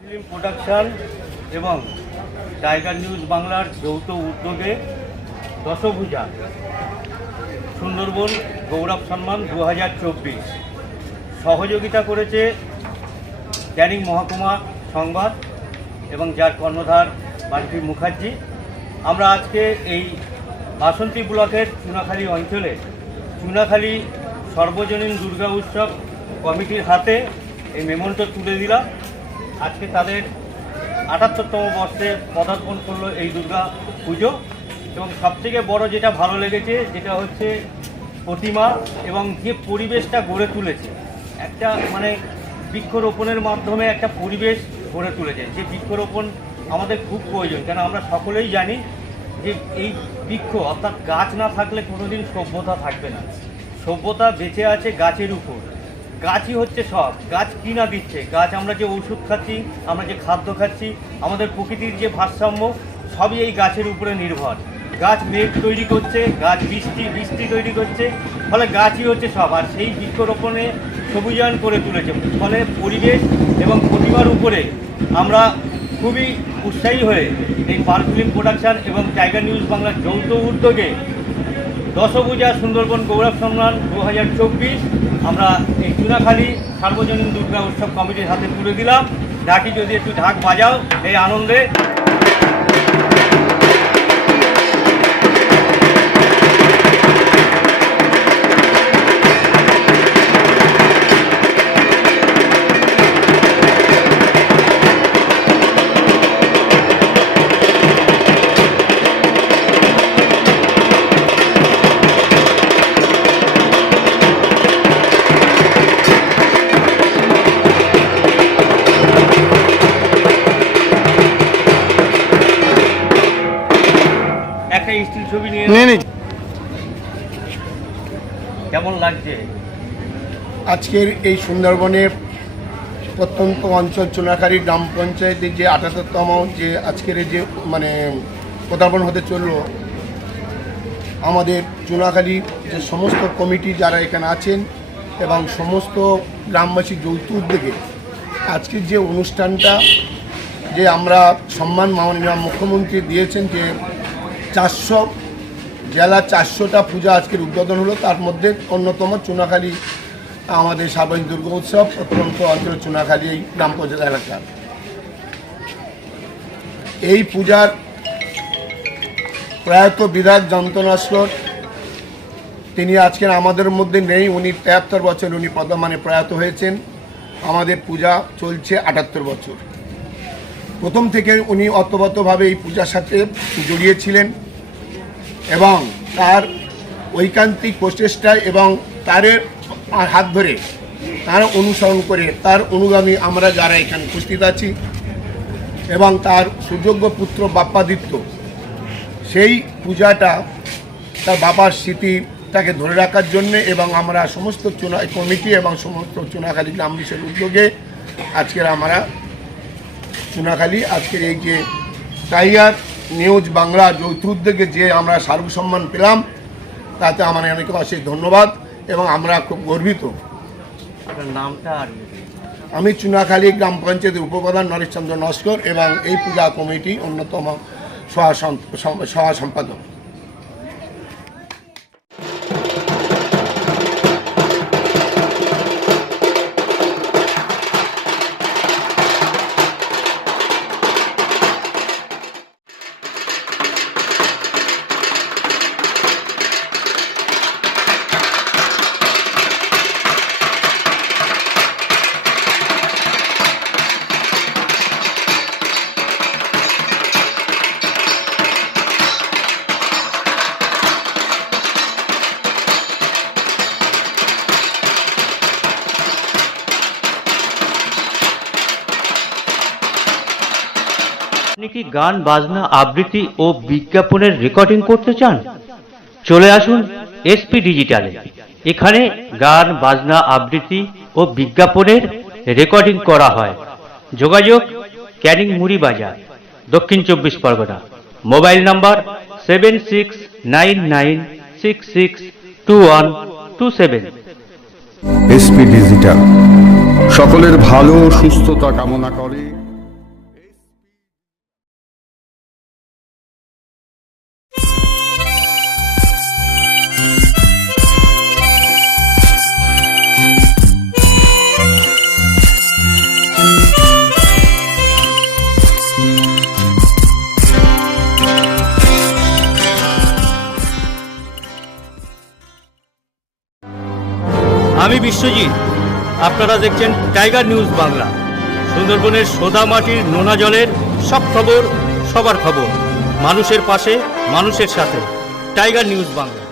Film production এবং tiger news বাংলার যৌথ উদ্যোগে দশভূজা সুন্দরবন গৌরব সম্মান 2024 সহযোগিতা করেছে ক্যানিং মহকুমা সংবাদ এবং যার কর্ণধার বান্টি মুখার্জি। আমরা আজকে এই বাসন্তী ব্লকের চুনাখালী অঞ্চলে চুনাখালী সর্বজনীন দুর্গা উৎসব কমিটির হাতে এই মেমন্টো তুলে দিলাম। আজকে তাদের ৭৮তম বর্ষে পদার্পণ করলো এই দুর্গা পুজো এবং সবথেকে বড় যেটা ভালো লেগেছে যেটা হচ্ছে প্রতিমা এবং যে পরিবেশটা গড়ে তুলেছে, একটা মানে বৃক্ষরোপণের মাধ্যমে একটা পরিবেশ গড়ে তুলেছে। যে বৃক্ষরোপণ আমাদের খুব প্রয়োজন, কেন আমরা সকলেই জানি যে এই বৃক্ষ অর্থাৎ গাছ না থাকলে কোনোদিন সভ্যতা থাকবে না। সভ্যতা বেঁচে আছে গাছের উপর। গাছই হচ্ছে সব। গাছ কি না দিচ্ছে, গাছ আমরা যে ওষুধ খাচ্ছি, আমরা যে খাদ্য খাচ্ছি, আমাদের প্রকৃতির যে ভারসাম্য সবই এই গাছের উপরে নির্ভর। গাছ মেঘ তৈরি করছে, গাছ বৃষ্টি তৈরি করছে, ফলে গাছই হচ্ছে সব। আর সেই বৃক্ষরোপণে সবুজায়ন করে তুলেছে, ফলে পরিবেশ এবং প্রতিমার উপরে আমরা খুবই উৎসাহী হয়ে এই পাল ফিল্ম প্রোডাকশন এবং টাইগার নিউজ বাংলার যৌথ উদ্যোগে দশভূজা সুন্দরবন গৌরব সম্মান 2024 আমরা এই চুনাখালী সার্বজনীন দুর্গা উৎসব কমিটির হাতে তুলে দিলাম। ঢাকি যদি একটু ঢাক বাজাও এই আনন্দে। স্টিল ছবি নিয়ে কেমন লাগছে? আজকের এই সুন্দরবনের প্রত্যন্ত অঞ্চল চুনাখালী গ্রাম পঞ্চায়েতের যে ৭৮তম যে আজকের যে মানে পদার্পণ হতে চলল, আমাদের চুনাখালী যে সমস্ত কমিটি যারা এখানে আছেন এবং সমস্ত গ্রামবাসী যৌথ উদ্যোগে আজকের যে অনুষ্ঠানটা যে আমরা সম্মান মাননীয় মুখ্যমন্ত্রী দিয়েছেন যে 400 জেলা 400টা পূজা আজকের উদ্বোধন হলো। তার মধ্যে অন্যতম চুনাখালী আমাদের সার্বজনীন দুর্গা উৎসব প্রত্যন্ত অঞ্চল চুনাখালী এই গ্রাম পঞ্চায়েত এলাকা। এই পূজার প্রয়াত বিধায়ক যন্ত্রণাস্কর তিনি আজকের আমাদের মধ্যে নেই। উনি 73 বছর উনি প্রয়াত হয়েছেন। আমাদের পূজা চলছে 78 বছর। প্রথম থেকে উনি অতপ্রতভাবে এই পূজার সাথে জড়িয়েছিলেন এবং তার ঐকান্তিক প্রচেষ্টায় এবং তার হাত ধরে তার অনুসরণ করে তার অনুগামী আমরা যারা এখানে উপস্থিত আছি এবং তার সুযোগ্য পুত্র বাপ্পাদিত্য সেই পূজাটা তার বাবার স্মৃতিটাকে ধরে রাখার জন্যে এবং আমরা সমস্ত কমিটি এবং সমস্ত চুনাখালী গ্রামবাসীর উদ্যোগে আজকের আমরা চুনাখালী আজকের এই যে টাইগার নিউজ বাংলা যৌথ উদ্যোগে যে আমরা সম্মান পেলাম তাতে আমার অনেক অশেষ ধন্যবাদ এবং আমরা খুব গর্বিত। নামটা? আমি চুনাখালী গ্রাম পঞ্চায়েতের উপপ্রধান নরেশচন্দ্র নস্কর এবং এই পূজা কমিটি অন্যতম সহ সম্পাদক। কি গান বাজনা আবৃত্তি ও বিজ্ঞাপনের রেকর্ডিং করতে চান? চলে আসুন এসপি ডিজিটালে। এখানে গান বাজনা আবৃত্তি ও বিজ্ঞাপনের রেকর্ডিং করা হয়। যোগাযোগ ক্যানিং মুড়ি বাজার, দক্ষিণ 24 Pargana. Mobile number 7699662127। SP digital সকলের ভালো সুস্থতা কামনা করে। আমি বিশ্বজিৎ, আপনারা দেখছেন টাইগার নিউজ বাংলা। সুন্দরবনের সোদা মাটির নোনা জলের সব খবর, সবার খবর, মানুষের পাশে, মানুষের সাথে। Tiger news Bangla.